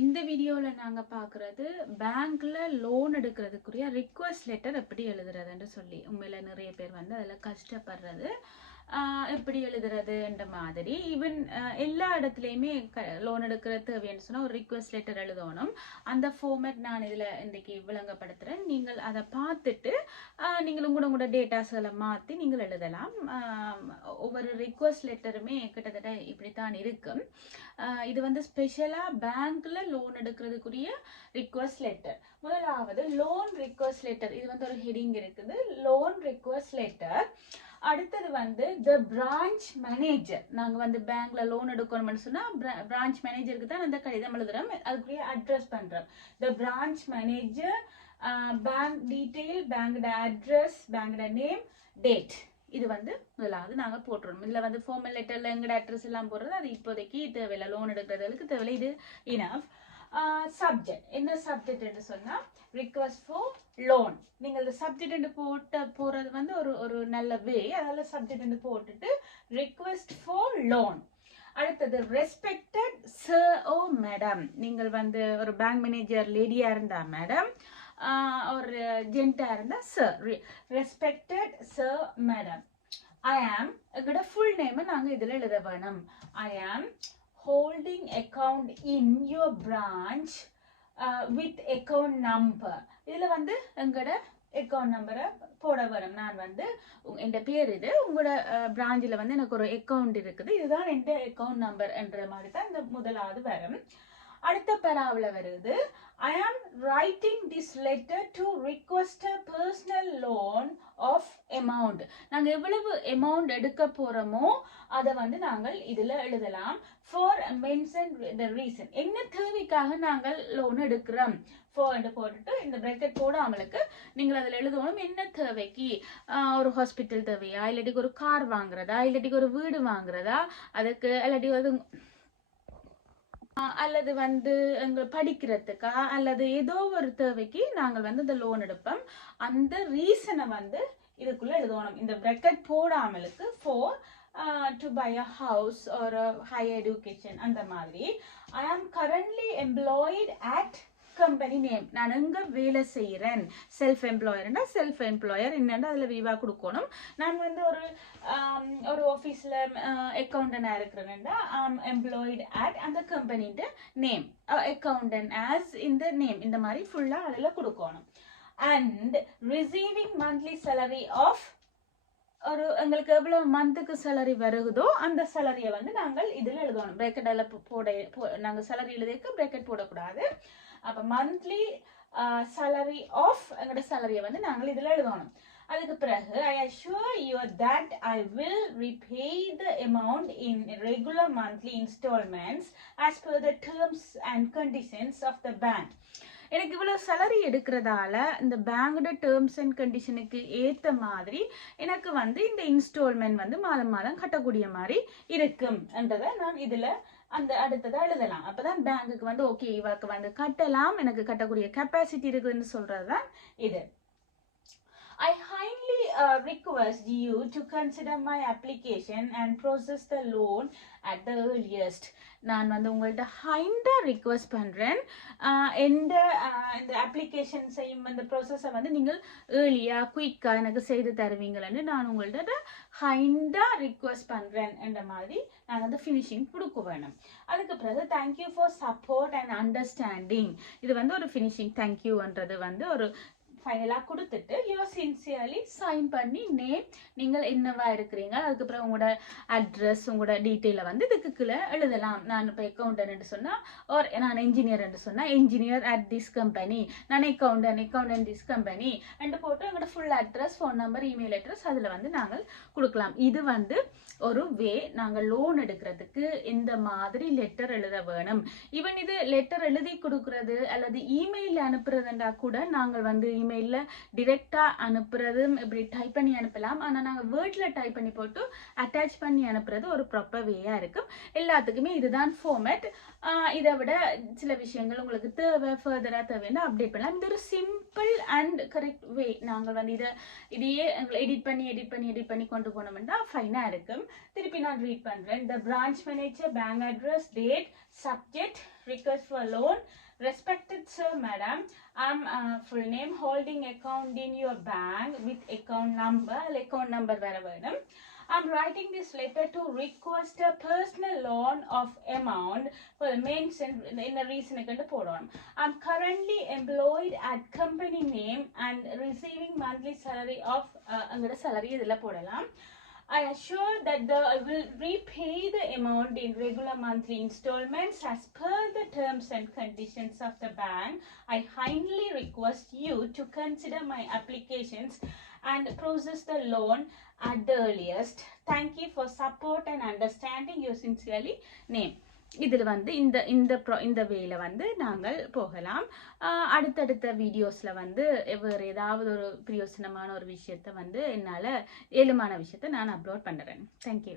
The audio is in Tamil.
இந்த வீடியோல நாங்க பார்க்குறது பேங்க்ல லோன் எடுக்கிறதுக்குரிய ரிக்வெஸ்ட் லெட்டர் எப்படி எழுதுறதுன்னு சொல்லி. உண்மையில நிறைய பேர் வந்து அதுல கஷ்டப்படுறது. எப்படி எழுதுறதுன்ற மாதிரி ஈவன் எல்லா இடத்துலையுமே லோன் எடுக்கிற தேவைன்னு சொன்னா ஒரு ரிக்வெஸ்ட் லெட்டர் எழுதணும். அந்த ஃபார்மேட் நான் இதுல இன்னைக்கு விளங்கப்படுத்துறேன். நீங்கள் அதை பார்த்துட்டு நீங்கள் உங்களோட டேட்டாஸ்களை மாற்றி நீங்கள் எழுதலாம். ஒவ்வொரு ரிக்வெஸ்ட் லெட்டருமே கிட்டத்தட்ட இப்படித்தான் இருக்கும். இது வந்து ஸ்பெஷலா பேங்க்ல லோன் எடுக்கிறதுக்குரிய ரிக்வெஸ்ட் லெட்டர். முதலாவது லோன் ரிக்வெஸ்ட் லெட்டர். இது வந்து ஒரு ஹெடிங் இருக்குது, லோன் ரிக்வெஸ்ட் லெட்டர். அடுத்தது வந்து த பிரான்ச் மேனேஜர். நாங்க வந்து பேங்க்ல லோன் எடுக்கணும்னு சொன்னா பிரான்ச் மேனேஜருக்கு தான் அந்த கடிதம் எழுதுறோம், அதுக்குரிய அட்ரஸ் பண்றோம். The branch manager, bank detail, பேங்கோட அட்ரஸ், பேங்கோட நேம், டேட். இது வந்து முதலாவது நாங்க போட்டுருவோம். இதுல வந்து ஃபார்மல் லெட்டர்ல எங்கட அட்ரஸ் எல்லாம் போடுறது அது இப்போதைக்கு தேவையில்லை, லோன் எடுக்கிறதுக்கு தேவையில்லை, இது இனஃப். சப்ஜெக்ட் என்ன சப்ஜெக்ட் என்று சொன்னா ரிக்வெஸ்ட் ஃபார் லோன். நீங்கள் இந்த சப்ஜெக்ட் போறது வந்து ஒரு நல்ல வே. அதனால சப்ஜெக்ட் போட்டுட்டு ரிக்வெஸ்ட் ஃபார் லோன். அடுத்தது ரெஸ்பெக்டட் சர் ஓ மேடம். நீங்கள் வந்து ஒரு பேங்க் மேனேஜர் லேடியா இருந்தா மேடம், ஒரு ஜென்டா இருந்தா sir. Respected sir madam. I am எங்களோட ஃபுல் நேம் நாங்க இதுல எழுத வேணும். ஐ ஆம் holding account in your branch with account number. இதுல வந்து எங்கட அக்கௌண்ட் நம்பரை போட வரும். நான் வந்து என் பேர் இது, உங்களோட பிராஞ்சில் வந்து எனக்கு ஒரு அக்கௌண்ட் இருக்குது, இதுதான் என் அக்கௌண்ட் நம்பர் என்ற மாதிரி தான் இந்த முதலாவது வரும். அடுத்த பெறாவில் வருது, I am writing this letter to request a personal loan of amount. நாங்க எவ்வளவு amount எடுக்க போறோமோ அதை வந்து நாங்கள் இதுல எழுதலாம். For mention the reason. என்ன தேவைக்காக நாங்கள் லோன் எடுக்கிறோம் for என்று போட்டுட்டு இந்த bracket போடாமலுக்கு நீங்கள் அதில் எழுதணும். என்ன தேவைக்கு, ஒரு ஹாஸ்பிட்டல் தேவையா, இல்லாட்டி ஒரு கார் வாங்குறதா, இல்லாட்டி ஒரு வீடு வாங்குறதா, அதுக்கு இல்லாட்டி அல்லது வந்து எங்க படிக்கிறதுக்கா அல்லது ஏதோ ஒரு தேவைக்கு நாங்கள் வந்து இந்த லோன் எடுப்போம். அந்த ரீசனை வந்து இதுக்குள்ள எழுதணும். இந்த பிராக்கெட் போடாமலுக்கு for to buy a house ஒரு ஹையர் எஜுகேஷன் அந்த மாதிரி. I am currently employed at company name. நான் எங்க வேலை செய்யறேன், செல்ஃப் எம்ப்ளாயர்னா செல்ஃப் எம்ப்ளாயர் என்னன்னு அதுல விரிவா கொடுக்கணும். நான் வந்து ஒரு ஆஃபீஸ்ல அக்கௌண்டன்டா இருக்கிறேன்னா எம்ப்ளாய்டு அட் அந்த கம்பெனின்ற நேம், அக்கௌண்டன்ட் ஆஸ் இந்த நேம், இந்த மாதிரி ஃபுல்லா அதுல கொடுக்கணும். And receiving monthly salary of, ஒரு எங்களுக்கு எவ்வளவு மந்த்துக்கு சேலரி வருகுதோ அந்த சேலரியை வந்து நாங்கள் இதுல எழுதணும். பிரேக்கெட் நாங்கள் சேலரி எழுதிக்க பிரேக்கெட் போடக்கூடாது. அப்ப மந்த்லி சேலரி ஆஃப் எங்களோட சேலரியை வந்து நாங்கள் இதுல எழுதணும். அதுக்கு பிறகு ஐ assure you that I will repay the amount in regular monthly installments as per the terms and conditions of the bank. எனக்கு இவ்வளவு சேலரி எடுக்கிறதால இந்த பேங்கோட டேர்ம்ஸ் அண்ட் கண்டிஷனுக்கு ஏத்த மாதிரி எனக்கு வந்து இந்த இன்ஸ்டால்மெண்ட் வந்து மாதம் மாதம் கட்டக்கூடிய மாதிரி இருக்கும் என்றதை நான் இதுல அந்த அடுத்ததா எழுதலாம். அப்பதான் பேங்குக்கு வந்து ஓகே இவருக்கு வந்து கட்டலாம், எனக்கு கட்டக்கூடிய கெப்பாசிட்டி இருக்குதுன்னு சொல்றதுதான் இது. I highly request you to consider my application and process the loan at the earliest. நான் வந்து உங்கள்ட்ட ஹைண்டா ரிக்வெஸ்ட் பண்றேன், இந்த அப்ளிகேஷன் செய்யும் அந்த ப்ராசஸை வந்து நீங்கள் ஏர்லியா குயிக்கா எனக்கு செய்து தருவீங்களன்னு நான் உங்கள்ட்ட ஹைண்டா ரிக்வெஸ்ட் பண்றேன் என்ற மாதிரி நாங்கள் வந்து ஃபினிஷிங் கொடுக்க வேணும். அதுக்கு பிறகு thank you for support and understanding. இது வந்து ஒரு ஃபினிஷிங் தேங்க்யூன்றது வந்து ஒரு ஃபைனலாக கொடுத்துட்டு யூ சின்சியர்லி சைன் பண்ணி நேம், நீங்கள் என்னவா இருக்கிறீங்க, அதுக்கப்புறம் உங்களோட அட்ரஸ், உங்களோட டீட்டெயிலை வந்து இதுக்கு கீழே எழுதலாம். நான் இப்போ அக்கௌண்டன்ட் சொன்னால் ஒரு நான் என்ஜினியர் சொன்னால் என்ஜினியர் அட் திஸ் கம்பெனி, நான் அக்கௌண்டன்ட் திஸ் கம்பெனி ரெண்டு போட்டு எங்களோட full address, phone number, email address அதில் வந்து நாங்கள் கொடுக்கலாம். இது வந்து ஒரு வே நாங்கள் லோன் எடுக்கிறதுக்கு இந்த மாதிரி லெட்டர் எழுத வேணும். ஈவன் இது லெட்டர் எழுதி கொடுக்கறது அல்லது இமெயில் அனுப்புறதுண்டா கூட நாங்கள் வந்து இமெயிலில் டிரெக்டாக அனுப்புறதும் இப்படி டைப் பண்ணி அனுப்பலாம். ஆனால் நாங்கள் வேர்டில் டைப் பண்ணி போட்டு அட்டாச் பண்ணி அனுப்புறது ஒரு ப்ராப்பர் வேயாக இருக்கும். எல்லாத்துக்குமே இதுதான் ஃபார்மேட். இதை விட சில விஷயங்கள் உங்களுக்கு ஃபர்தராக தேவைன்னா அப்டேட் பண்ணலாம். இது ஒரு சிம்பிள் அண்ட் கரெக்ட் வே. நாங்கள் வந்து இதையே எடிட் பண்ணி கொண்டு போனோம்னா ஃபைனாக இருக்கும். திருப்பி நான் ரீட் பண்ணுறேன். த branch manager, bank address, date, subject, request for loan. Respected sir, madam, I'm full name, holding account in your bank with account number wherever. I'm writing this letter to request a personal loan of amount for the mentioned in the reason. I'm currently employed at company name and receiving monthly salary of salary idella podalam. I assure that I will repay the amount in regular monthly installments as per the terms and conditions of the bank. I kindly request you to consider my applications and process the loan at the earliest. Thank you for support and understanding. You sincerely, name. இதில் வந்து இந்த வேல வந்து நாங்கள் போகலாம். அடுத்தடுத்த வீடியோஸில் வந்து வேறு ஏதாவது ஒரு பிரயோசனமான ஒரு விஷயத்தை வந்து என்னால் ஏழுமான விஷயத்தை நான் அப்லோட் பண்ணுறேன். தேங்க்யூ.